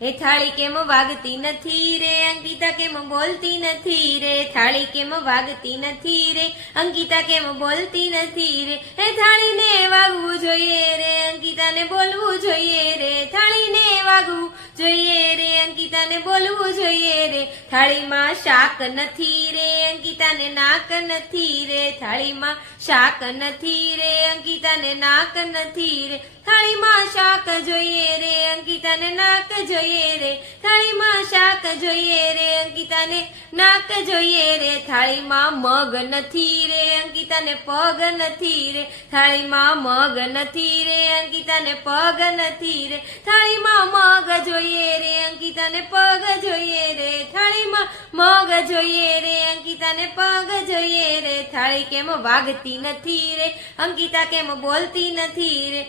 એ થાળી કેમ વાગતી નથી રે? અંકિતા કેમ બોલતી નથી રે? થાળી કેમ વાગતી નથી રે? અંકિતા કેમ બોલતી નથી રે? હે થાળીને વાગવું જોઈએ રે? અંકિતાને બોલવું જોઈએ રે? થાળીને વાગવું જોઈએ રે? અંકિતાને બોલવું જોઈએ રે? થાળીમાં શાક નથી રે? અંકિતાને નાક નથી રે? થાળીમાં શાક નથી રે? અંકિતાને નાક નથી રે? થાળીમાં શાક જોઈએ રે? અંકિતાને નાક જોઈએ રે, થાળીમાં શાક જોઈએ રે, અંકિતાને નાક જોઈએ રે, થાળીમાં મગ નથી રે, અંકિતાને પગ નથી રે, થાળીમાં મગ નથી રે, અંકિતાને પગ નથી રે, થાળીમાં મગ જોઈએ રે, અંકિતાને પગ જોઈએ રે, થાળીમાં મગ જોઈએ રે, અંકિતાને પગ જોઈએ રે, થાળી કેમ વાગતી નથી રે, અંકિતા કેમ બોલતી નથી રે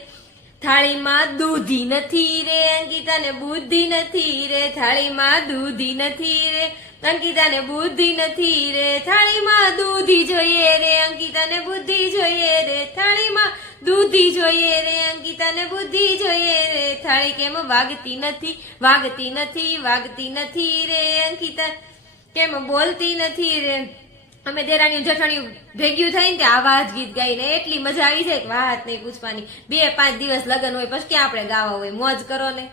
થાળીમાં દૂધી નથી રે, અંકિતાને બુદ્ધિ નથી રે, થાળીમાં દૂધી નથી રે, અંકિતાને બુદ્ધિ નથી રે, થાળીમાં દૂધી જોઈએ રે, અંકિતાને બુદ્ધિ જોઈએ રે, થાળીમાં દૂધી જોઈએ રે, અંકિતાને બુદ્ધિ જોઈએ રે, થાળી કેમ વાગતી નથી વાગતી નથી વાગતી નથી રે, અંકિતા કેમ બોલતી નથી રે? અમે દેરાણી જઠણી ભેગ્યું થઈને તે આવા જ ગીત ગાઈને એટલી મજા આવી જાય કે વાત નહીં પૂછવાની. બે પાંચ દિવસ લગ્ન હોય, પછી ક્યાં આપણે ગાવા હોય? મોજ કરો ને.